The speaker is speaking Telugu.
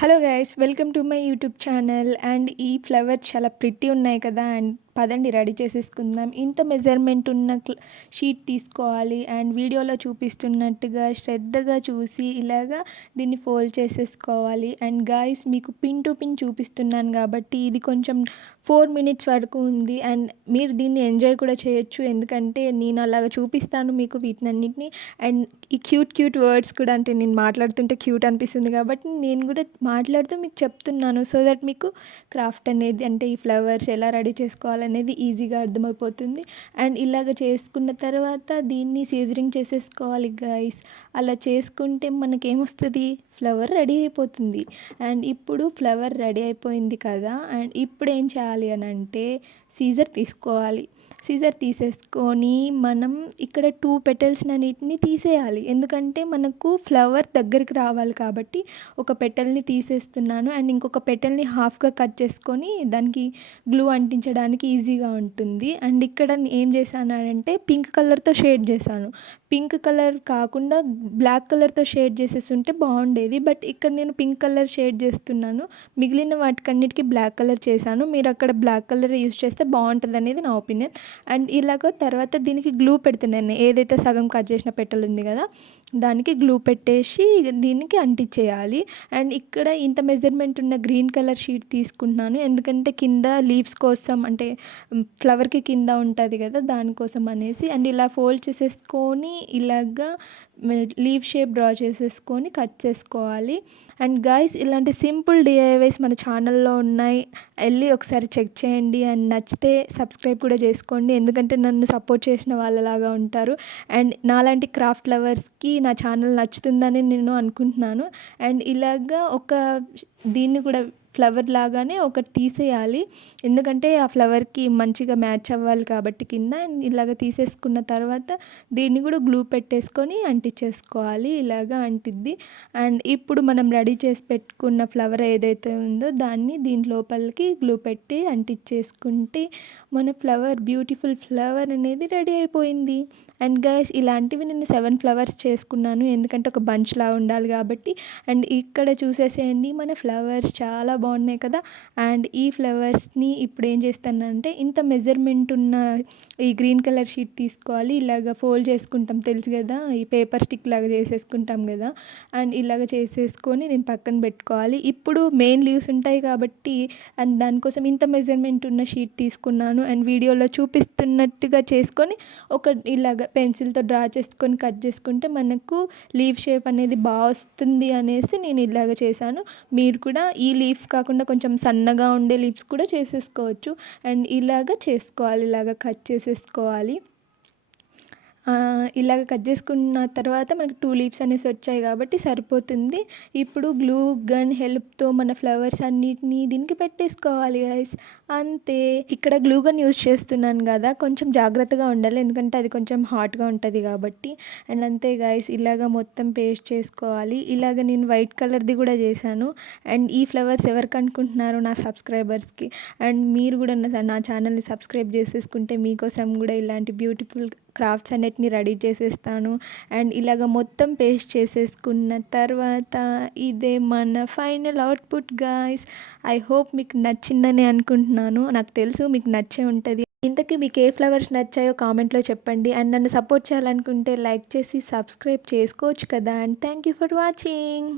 Hello guys, welcome to my YouTube channel. And ఈ ఫ్లవర్స్ చాలా ప్రిట్టి ఉన్నాయి కదా. అండ్ పదండి రెడీ చేసేసుకుందాం. ఇంత మెజర్మెంట్ ఉన్న షీట్ తీసుకోవాలి. అండ్ వీడియోలో చూపిస్తున్నట్టుగా శ్రద్ధగా చూసి ఇలాగా దీన్ని ఫోల్డ్ చేసేసుకోవాలి. అండ్ గాయస్, మీకు పిన్ టు పిన్ చూపిస్తున్నాను కాబట్టి ఇది కొంచెం 4 మినిట్స్ వరకు ఉంది. అండ్ మీరు దీన్ని ఎంజాయ్ కూడా చేయొచ్చు, ఎందుకంటే నేను అలాగా చూపిస్తాను మీకు వీటినన్నిటిని. అండ్ ఈ క్యూట్ వర్డ్స్ కూడా, అంటే నేను మాట్లాడుతుంటే క్యూట్ అనిపిస్తుంది కాబట్టి నేను కూడా మాట్లాడుతూ మీకు చెప్తున్నాను, సో దట్ మీకు క్రాఫ్ట్ అనేది, అంటే ఈ ఫ్లవర్స్ ఎలా రెడీ చేసుకోవాలనేది ఈజీగా అర్థమైపోతుంది. అండ్ ఇలాగ చేసుకున్న తర్వాత దీన్ని సీజరింగ్ చేసేసుకోవాలి గైస్. అలా చేసుకుంటే మనకేమొస్తుంది, ఫ్లవర్ రెడీ అయిపోతుంది. అండ్ ఇప్పుడు ఫ్లవర్ రెడీ అయిపోయింది కదా. అండ్ ఇప్పుడు ఏం చేయాలి అని అంటే సీజర్ తీసుకోవాలి. సీజర్ తీసేసుకొని మనం ఇక్కడ 2 పెటల్స్ అన్నిటిని తీసేయాలి, ఎందుకంటే మనకు ఫ్లవర్ దగ్గరికి రావాలి కాబట్టి. ఒక పెటల్ని తీసేస్తున్నాను అండ్ ఇంకొక పెటల్ని హాఫ్గా కట్ చేసుకొని దానికి గ్లూ అంటించడానికి ఈజీగా ఉంటుంది. అండ్ ఇక్కడ ఏం చేశాను అంటే పింక్ కలర్తో షేడ్ చేశాను. పింక్ కలర్ కాకుండా బ్లాక్ కలర్తో షేడ్ చేసేస్తుంటే బాగుండేది, బట్ ఇక్కడ నేను పింక్ కలర్ షేడ్ చేస్తున్నాను. మిగిలిన వాటికన్నిటికీ బ్లాక్ కలర్ చేశాను. మీరు అక్కడ బ్లాక్ కలర్ యూజ్ చేస్తే బాగుంటుంది అనేది నా ఒపీనియన్. అండ్ ఇలాగ తర్వాత దీనికి గ్లూ పెడుతున్నాను. ఏదైతే సగం కట్ చేసిన పెట్టెలు ఉంది కదా, దానికి గ్లూ పెట్టేసి దీనికి అంటించేయాలి. అండ్ ఇక్కడ ఇంత మెజర్మెంట్ ఉన్న గ్రీన్ కలర్ షీట్ తీసుకుంటున్నాను, ఎందుకంటే కింద లీవ్స్ కోసం, అంటే ఫ్లవర్కి కింద ఉంటుంది కదా, దానికోసం అనేసి. అండ్ ఇలా ఫోల్డ్ చేసేసుకొని ఇలాగా లీవ్ షేప్ డ్రా చేసేసుకొని కట్ చేసుకోవాలి. అండ్ గైస్, ఇలాంటి సింపుల్ డిఐవైస్ మన ఛానల్లో ఉన్నాయి, వెళ్ళి ఒకసారి చెక్ చేయండి. అండ్ నచ్చితే సబ్స్క్రైబ్ కూడా చేసుకోండి, ఎందుకంటే నన్ను సపోర్ట్ చేసిన వాళ్ళలాగా ఉంటారు. అండ్ నాలాంటి క్రాఫ్ట్ లవర్స్కి నా ఛానల్ నచ్చుతుందని నేను అనుకుంటున్నాను. అండ్ ఇలాగా దీన్ని కూడా ఫ్లవర్ లాగానే ఒకటి తీసేయాలి, ఎందుకంటే ఆ ఫ్లవర్కి మంచిగా మ్యాచ్ అవ్వాలి కాబట్టి కింద. అండ్ ఇలాగ తీసేసుకున్న తర్వాత దీన్ని కూడా గ్లూ పెట్టేసుకొని అంటించేసుకోవాలి, ఇలాగా అంటిద్ది. అండ్ ఇప్పుడు మనం రెడీ చేసి పెట్టుకున్న ఫ్లవర్ ఏదైతే ఉందో దాన్ని దీని లోపలికి గ్లూ పెట్టి అంటించేసుకుంటే మన బ్యూటిఫుల్ ఫ్లవర్ అనేది రెడీ అయిపోయింది. అండ్ గైస్, ఇలాంటివి నేను 7 ఫ్లవర్స్ చేసుకున్నాను, ఎందుకంటే ఒక బంచ్లా ఉండాలి కాబట్టి. అండ్ ఇక్కడ చూసేసేయండి, మన ఫ్లవర్స్ చాలా బాగున్నాయి కదా. అండ్ ఈ ఫ్లవర్స్ని ఇప్పుడు ఏం చేస్తానంటే ఇంత మెజర్మెంట్ ఉన్న ఈ గ్రీన్ కలర్ షీట్ తీసుకోవాలి. ఇలాగ ఫోల్డ్ చేసుకుంటాం, తెలుసు కదా, ఈ పేపర్ స్టిక్ లాగా చేసేసుకుంటాం కదా. అండ్ ఇలాగ చేసేసుకొని నేను పక్కన పెట్టుకోవాలి. ఇప్పుడు మెయిన్ లీవ్స్ ఉంటాయి కాబట్టి అండ్ దానికోసం ఇంత మెజర్మెంట్ ఉన్న షీట్ తీసుకున్నాను. అండ్ వీడియోలో చూపిస్తున్నట్టుగా చేసుకొని ఇలాగ పెన్సిల్తో డ్రా చేసుకొని కట్ చేసుకుంటే మనకు లీఫ్ షేప్ అనేది బాగా వస్తుంది అనేసి నేను ఇలాగ చేశాను. మీరు కూడా ఈ లీఫ్ కాకుండా కొంచెం సన్నగా ఉండే లీవ్స్ కూడా చేసేసుకోవచ్చు. అండ్ ఇలాగ చేసుకోవాలి, ఇలాగ కట్ చేసేసుకోవాలి. ఇలాగ కట్ చేసుకున్న తర్వాత మనకు 2 లీవ్స్ అనేసి వచ్చాయి కాబట్టి సరిపోతుంది. ఇప్పుడు గ్లూ గన్ హెల్ప్తో మన ఫ్లవర్స్ అన్నిటినీ దీనికి పెట్టేసుకోవాలి గైస్, అంతే. ఇక్కడ గ్లూ గన్ యూజ్ చేస్తున్నాను కదా, కొంచెం జాగ్రత్తగా ఉండాలి, ఎందుకంటే అది కొంచెం హాట్గా ఉంటుంది కాబట్టి. అండ్ అంతే గైస్, ఇలాగ మొత్తం పేస్ట్ చేసుకోవాలి. ఇలాగ నేను వైట్ కలర్ది కూడా చేశాను. అండ్ ఈ ఫ్లవర్స్ ఎవరికి అనుకుంటున్నారు, నా సబ్స్క్రైబర్స్కి. అండ్ మీరు కూడా నా ఛానల్ని సబ్స్క్రైబ్ చేసేసుకుంటే మీకోసం కూడా ఇలాంటి బ్యూటిఫుల్ క్రాఫ్ట్స్ అన్నిటిని రెడీ చేసేస్తాను. అండ్ ఇలాగ మొత్తం పేస్ట్ చేసేసుకున్న తర్వాత ఇదే మన final output guys. I hope మీకు నచ్చిందని అనుకుంటున్నాను, నాకు తెలుసు మీకు నచ్చే ఉంటుంది. ఇంతకీ మీకు ఏ ఫ్లవర్స్ నచ్చాయో కామెంట్లో చెప్పండి. అండ్ నన్ను సపోర్ట్ చేయాలనుకుంటే లైక్ చేసి సబ్స్క్రైబ్ చేసుకోవచ్చు కదా. And thank you for watching.